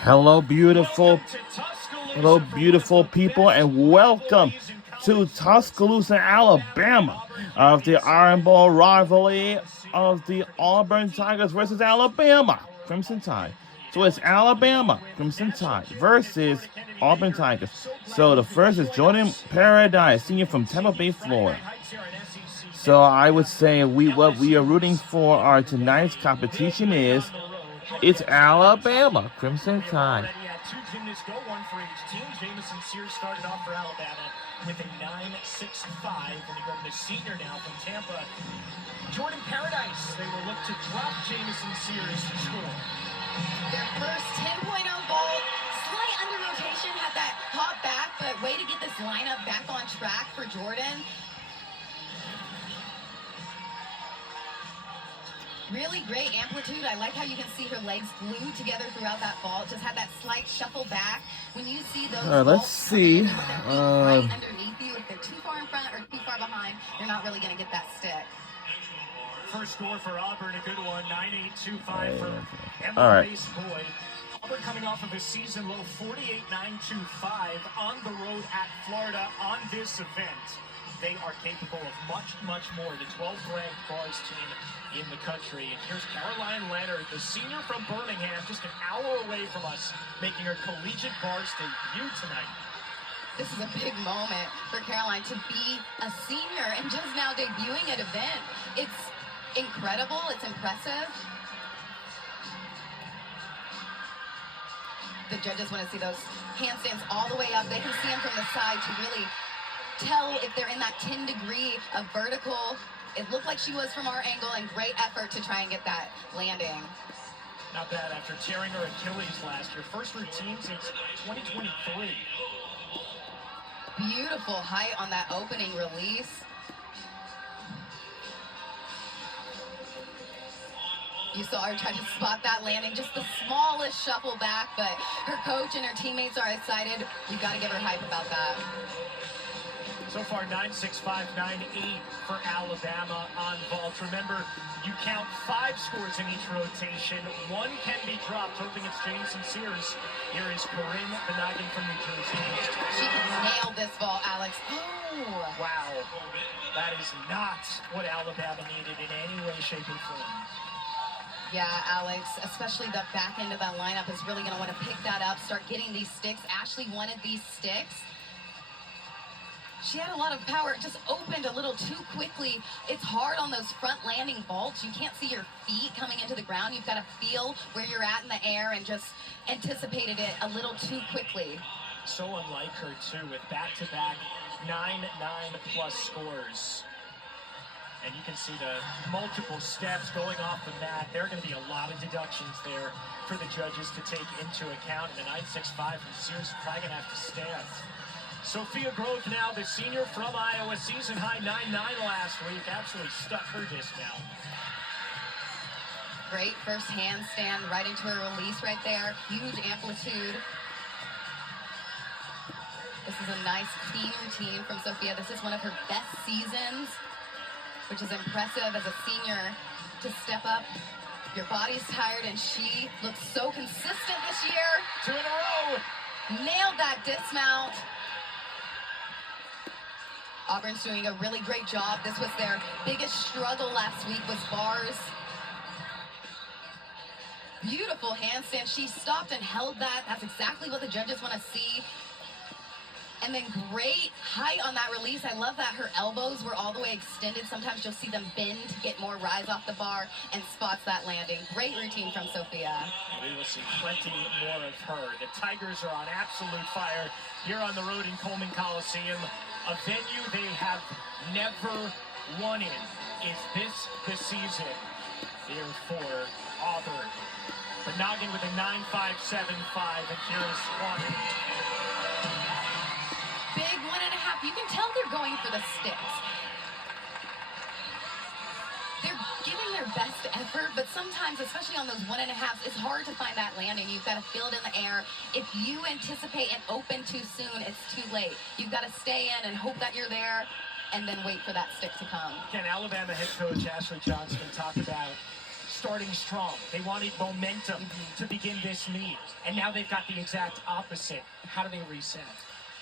Hello, beautiful people, and welcome to Tuscaloosa, Alabama, of the Iron Bowl rivalry of the Auburn Tigers versus Alabama Crimson Tide. So it's Alabama Crimson Tide versus Auburn Tigers. So the first is Jordan Paradise, senior from Tampa Bay, Florida. So I would say what we are rooting for our tonight's competition is it's Alabama Crimson Tide. Two gymnasts go, one for each team. Jamison Sears started off for Alabama with a 9.65, and they go to the senior now from Tampa, Jordan Paradise. They will look to drop Jamison Sears to score. Their first 10.0 vault, slight under rotation, had that hop back, but way to get this lineup back on track for Jordan. Really great amplitude. I like how you can see her legs glued together throughout that vault. Just had that slight shuffle back. When you see those let's see. Right underneath you, if they're too far in front or too far behind, you're not really going to get that stick. First score for Auburn, a good one, 9.825 for All right. Boyd. Auburn coming off of a season low 48.925 on the road at Florida on this event. They are capable of much more. The 12th ranked bars team in the country. And here's Caroline Leonard, the senior from Birmingham, just an hour away from us, making her collegiate bars debut tonight. This is a big moment for Caroline to be a senior and just now debuting at event. It's incredible. It's impressive. The judges want to see those handstands all the way up. They can see them from the side to really tell if they're in that 10 degree of vertical. It looked like she was from our angle, and great effort to try and get that landing. Not bad after tearing her Achilles last year. First routine since 2023. Beautiful height on that opening release. You saw her try to spot that landing, just the smallest shuffle back, but her coach and her teammates are excited. You got to give her hype about that. So far, 9.65, 9.8 for Alabama on vault. Remember, you count 5 scores in each rotation. One can be dropped, hoping it's Jamison Sears. Here is Corinne Benagin from New Jersey. She can nail this vault, Alex. Oh! Wow. That is not what Alabama needed in any way, shape, or form. Yeah, Alex, especially the back end of that lineup is really going to want to pick that up, start getting these sticks. Ashley wanted these sticks. She had a lot of power. It just opened a little too quickly. It's hard on those front landing vaults. You can't see your feet coming into the ground. You've got to feel where you're at in the air, and just anticipated it a little too quickly. So unlike her, too, with back-to-back 9-9 plus scores. And you can see the multiple steps going off the mat. There are going to be a lot of deductions there for the judges to take into account. And the 9.65 from Sears is probably going to have to stand. Sophia Grove now, the senior from Iowa, season high 9.9 last week. Absolutely stuck her disc now. Great first handstand right into her release right there. Huge amplitude. This is a nice clean routine from Sophia. This is one of her best seasons, which is impressive as a senior to step up. Your body's tired, and she looks so consistent this year. 2 in a row. Nailed that dismount. Auburn's doing a really great job. This was their biggest struggle last week, was bars. Beautiful handstand. She stopped and held that. That's exactly what the judges want to see. And then great height on that release. I love that her elbows were all the way extended. Sometimes you'll see them bend to get more rise off the bar, and spots that landing. Great routine from Sophia. We will see plenty more of her. The Tigers are on absolute fire here on the road in Coleman Coliseum. A venue they have never won in. Is this the season here for Auburn? Benagin with a 9.575, and here is Swanton. Big 1.5. You can tell they're going for the sticks. They're giving their best effort, but sometimes, especially on those 1.5s, it's hard to find that landing. You've got to feel it in the air. If you anticipate and open too soon, it's too late. You've got to stay in and hope that you're there, and then wait for that stick to come. Can Alabama head coach Ashley Johnston talk about starting strong. They wanted momentum to begin this meet, and now they've got the exact opposite. How do they reset?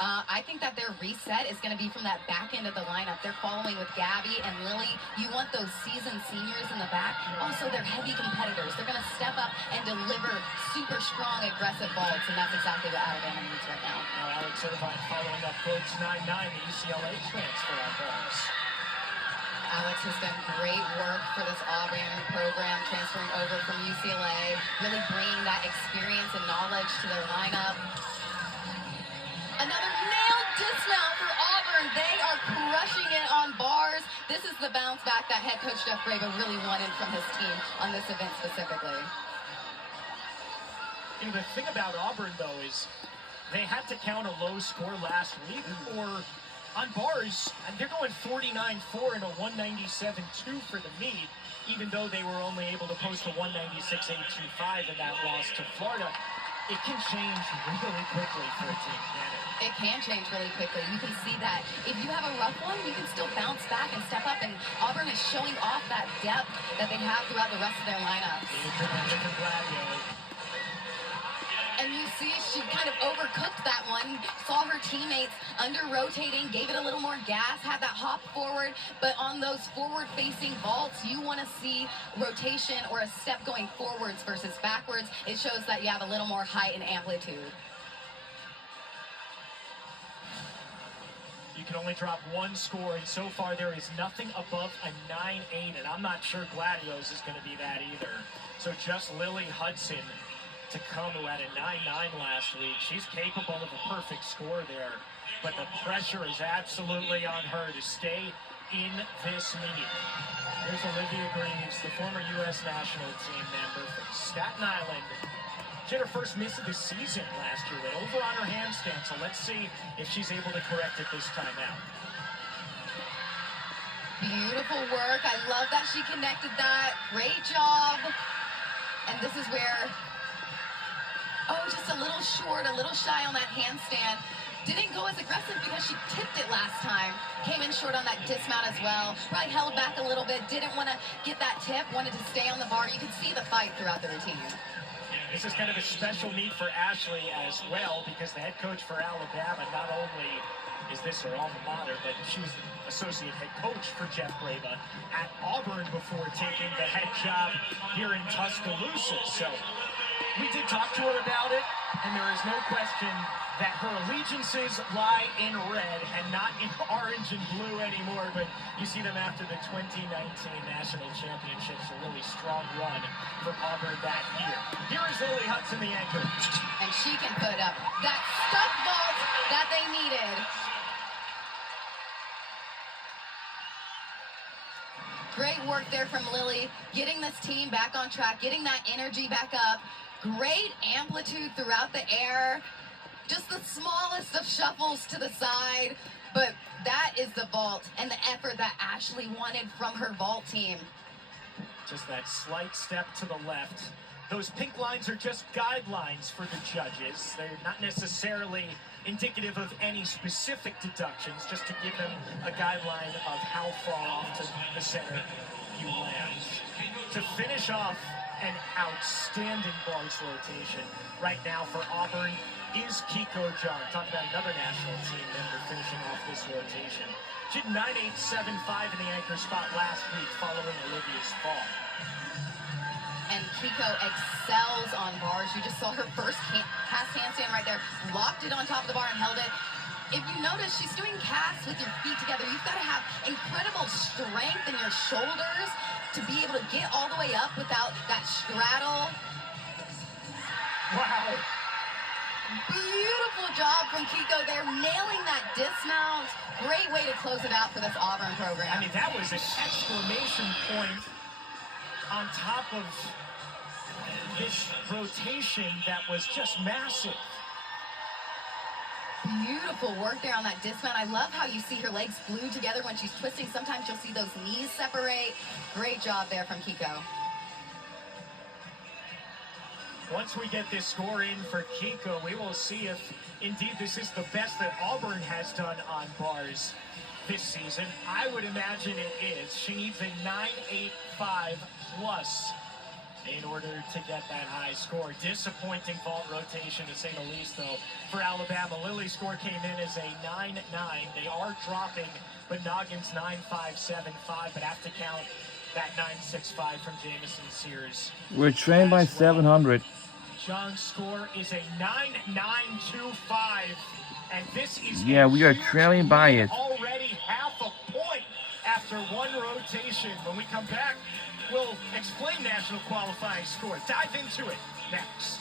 I think that their reset is going to be from that back end of the lineup. They're following with Gabby and Lily. You want those seasoned seniors in the back. Also, they're heavy competitors. They're going to step up and deliver super strong, aggressive vaults, and that's exactly what Alabama needs right now. Now, Alex Irvine following up Boots 9-9, the UCLA transfer on bars. Alex has done great work for this Auburn program, transferring over from UCLA, really bringing that experience and knowledge to their lineup. Another nailed dismount for Auburn. They are crushing it on bars. This is the bounce back that head coach Jeff Brava really wanted from his team on this event specifically. You know, the thing about Auburn, though, is they had to count a low score last week, or on bars, and they're going 49-4 and a 197-2 for the meet, even though they were only able to post a 196.825 in that loss to Florida. It can change really quickly for a team, can it? It can change really quickly. You can see that. If you have a rough one, you can still bounce back and step up, and Auburn is showing off that depth that they have throughout the rest of their lineups. And you see she kind of overcooked that one, saw her teammates under-rotating, gave it a little more gas, had that hop forward, but on those forward-facing vaults, you want to see rotation or a step going forwards versus backwards. It shows that you have a little more height and amplitude. You can only drop one score, and so far there is nothing above a 9-8, and I'm not sure Gladios is going to be that either. So just Lily Hudson to come, who had a 9-9 last week. She's capable of a perfect score there, but the pressure is absolutely on her to stay in this meet. Here's Olivia Greaves, the former U.S. national team member from Staten Island. She had her first miss of the season last year, went over on her handstand, so let's see if she's able to correct it this time out. Beautiful work. I love that she connected that. Great job. And this is where, oh, just a little short, a little shy on that handstand. Didn't go as aggressive because she tipped it last time. Came in short on that dismount as well. Probably held back a little bit. Didn't want to get that tip. Wanted to stay on the bar. You can see the fight throughout the routine. This is kind of a special meet for Ashley as well, because the head coach for Alabama, not only is this her alma mater, but she was the associate head coach for Jeff Brava at Auburn before taking the head job here in Tuscaloosa. So we did talk to her about it, and there is no question that her allegiances lie in red and not in orange and blue anymore, but you see them after the 2019 National Championships, a really strong run for Auburn that year. Here is Lily Hudson, the anchor. And she can put up that stuck vault that they needed. Great work there from Lily, getting this team back on track, getting that energy back up. Great amplitude throughout the air. Just the smallest of shuffles to the side, but that is the vault and the effort that Ashley wanted from her vault team. Just that slight step to the left. Those pink lines are just guidelines for the judges. They're not necessarily indicative of any specific deductions, just to give them a guideline of how far off to the center you land. To finish off an outstanding bars rotation right now for Auburn is Kiko John. Talk about another national team member finishing off this rotation. She had 9.875 in the anchor spot last week following Olivia's fall. And Kiko excels on bars. You just saw her first cast handstand right there. Locked it on top of the bar and held it. If you notice, she's doing casts with your feet together. You've got to have incredible strength in your shoulders to be able to get all the way up without that straddle. Wow. Beautiful job from Kiko there, nailing that dismount. Great way to close it out for this Auburn program. I mean, that was an exclamation point on top of this rotation that was just massive. Beautiful work there on that dismount. I love how you see her legs glued together when she's twisting. Sometimes you'll see those knees separate. Great job there from Kiko. Once we get this score in for Kiko, we will see if indeed this is the best that Auburn has done on bars this season. I would imagine it is. She needs a 9.85 plus in order to get that high score. Disappointing vault rotation, to say the least, though, for Alabama. Lily's score came in as a 9-9. They are dropping, but Noggins 9.575, but have to count that 9.65 from Jamison Sears. We're trained by 700. John's score is a 9.925, and this is We are trailing by it. Already half a point after one rotation. When we come back, we'll explain national qualifying score. Dive into it next.